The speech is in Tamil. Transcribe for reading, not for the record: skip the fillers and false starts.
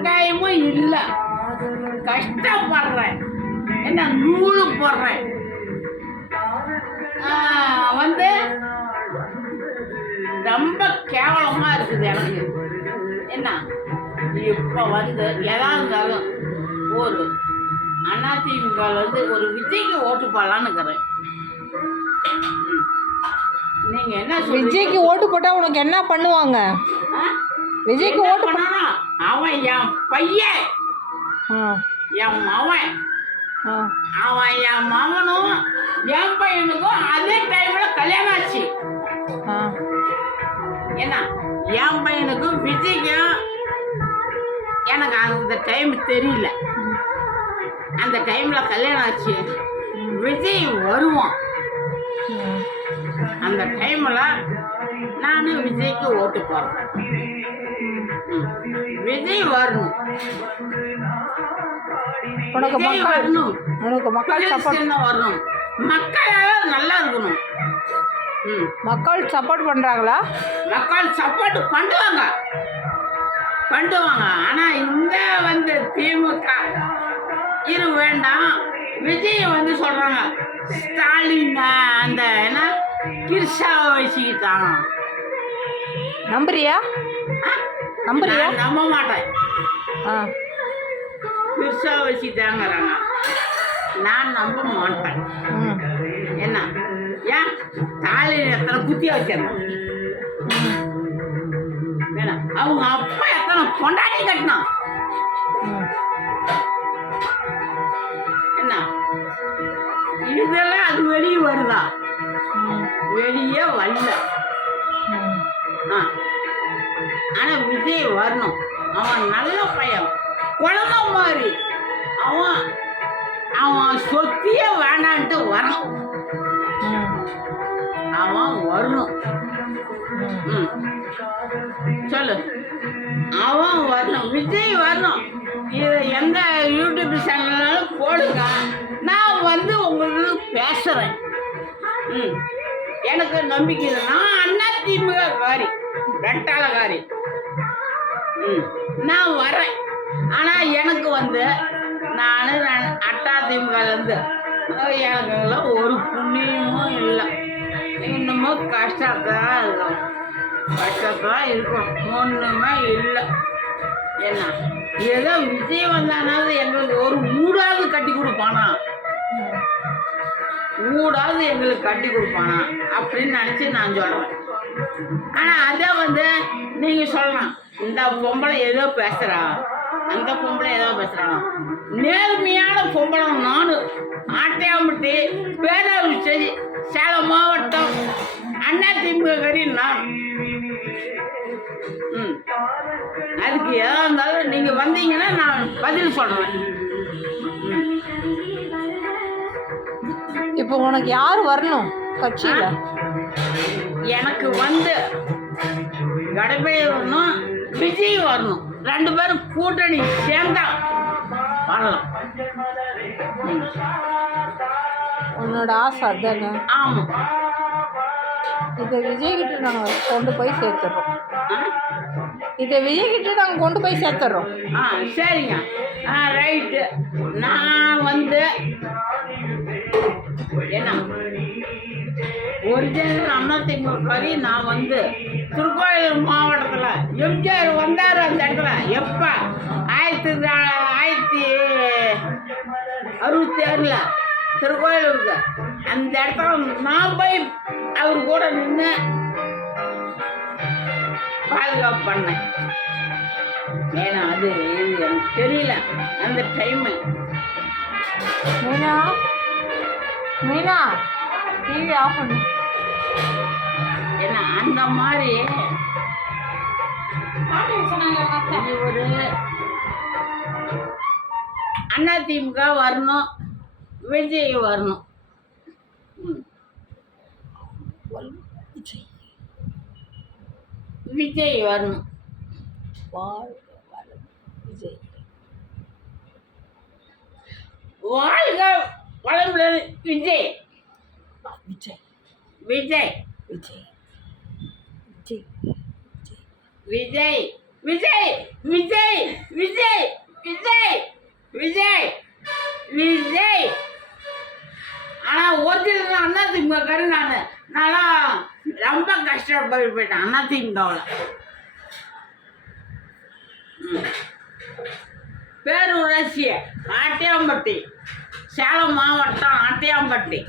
வெங்காயமும் இல்லை, கஷ்டப்படுறேன், என்ன நூலு போடுறேன், வந்து ரொம்ப கேவலமாக இருக்குது எனக்கு. என்ன இப்போ வந்து எதாக இருந்தாலும் ஒரு அதிமுக வந்து ஒரு விஜய்க்கு ஓட்டு போடலான்னு இருக்கிறேன். நீங்க என்ன விஜய்க்கு ஓட்டு போட்டா உனக்கு என்ன பண்ணுவாங்க? விஜய்க்கு ஓட்டு பண்ணா அவன் என் பையன், என் மவன், அவன் என் மகனும் என் பையனுக்கும் அதே டைம்ல கல்யாணம் ஆச்சு. என்ன என் பையனுக்கும் விஜய்க்கும் எனக்கு அந்த டைம் தெரியல. அந்த டைம்ல கல்யாணம் ஆச்சு. விஜய் வருவான். அந்த டைம்ல நான் விஜய்க்கு ஓட்டு போடுறேன். விஜய் வரணும். உனக்கு மக்கள் சப்போர்ட் வரணும். மக்கள் நல்லா இருக்கணும். மக்கள் சப்போர்ட் பண்றாங்களா? மக்கள் சப்போர்ட் பண்ணுவாங்க. ஆனா இந்த வந்து திமுக இது வேண்டாம். விஜய் வந்து சொல்றாங்க ஸ்டாலின் அந்த என்ன கிருஷாவை வச்சுக்கிட்டாங்க. நம்புறியா? நம்ப மாட்டேன். கிருஷாவை வச்சுட்டாங்கிறாங்க. நான் நம்ப மாட்டேன். என்ன ஏன் ஸ்டாலின் எத்தனை குத்தியா வச்சிருந்தோம்? அவங்க அப்பா எத்தனை கொண்டாடி கட்டினான்? என்ன இதெல்லாம் அது வெளியே வருதா? வெளியே வரல. ஆனா விஜய் வரணும். அவன் நல்ல பையன், குழந்தை மாதிரி. அவன் சொத்தியே வேணான்ட்டு வரான். அவன் வரணும். சொல்லு, அவன் வரணும். விஜய் வரணும். இது எந்த யூடியூப் சேனல்னாலும் போடுங்க, நான் வந்து உங்களுக்கு பேசுகிறேன். எனக்கு நம்பிக்கை இல்லை. நான் அதிமுக காரி, ரெட்டாளக்காரி. நான் வரேன். ஆனால் எனக்கு வந்து நான் அதிமுகலேருந்து எனக்குலாம் ஒரு புண்ணியமும் இல்லை. இன்னமும் கஷ்டத்தான் இருக்கும். ஒன்றுமே இல்லை. என்ன ஏதோ விஜய் வந்தானாவது எங்களுக்கு ஒரு ஊடாவது கட்டி கொடுப்பானா, அப்படின்னு நினச்சி நான் சொல்கிறேன். ஆனால் அதை வந்து நீங்கள் சொல்லலாம், இந்த பொம்பளை ஏதோ பேசுகிறா, அந்த பொம்பளை ஏதோ பேசுகிறான். நேர்மையான பொம்பளை நான். ஆட்டையாம்பட்டி பேராவூர்ச்சி சேலம் மாவட்டம் அதிமுக கறி நான். அதுக்கு எதாக இருந்தாலும் நீங்கள் வந்தீங்கன்னா நான் பதில் சொல்கிறேன். இப்போ உனக்கு யார் வரணும் கட்சியில்? எனக்கு வந்து கடமை வரணும், விஜய் வரணும். 2 பேரும் கூட்டணி சேர்ந்தா வரலாம். உன்னோட ஆசை அதுதானே? ஆமாம். இதை விஜய்கிட்ட நாங்கள் கொண்டு போய் சேர்த்துறோம். சரிங்க. ரைட்டு. நான் வந்து என்ன ஒரிஜினல் அதிமுக நான் வந்து திருக்கோயிலூர் மாவட்டத்தில் எம்ஜிஆர் வந்தார். அந்த இடத்துல எப்போ 1967 திருக்கோயிலூருக்கு அந்த இடத்துல நான் போய் அவர் கூட நின்று பாதுகாப்பு பண்ணேன். ஏன்னா அது எனக்கு தெரியல அந்த டைமு. மீனா டிவி ஆஃப் பண்ணு. ஏன்னா அந்த மாதிரி ஒரு அதிமுக வரணும், விஜய் வரணும். விஜய் வரணும். வாழ்க வளமுடன் விஜய். விஜய் விஜய் விஜய் விஜய் விஜய் விஜய் விஜய் விஜய் உங்கள் கரு நான்லாம் ரொம்ப கஷ்டப்பட்டு போயிட்டேன் அதிமுகவில். பேரூராட்சி ஆட்டியாம்பட்டி, சேலம் மாவட்டம் ஆட்டியாம்பட்டி.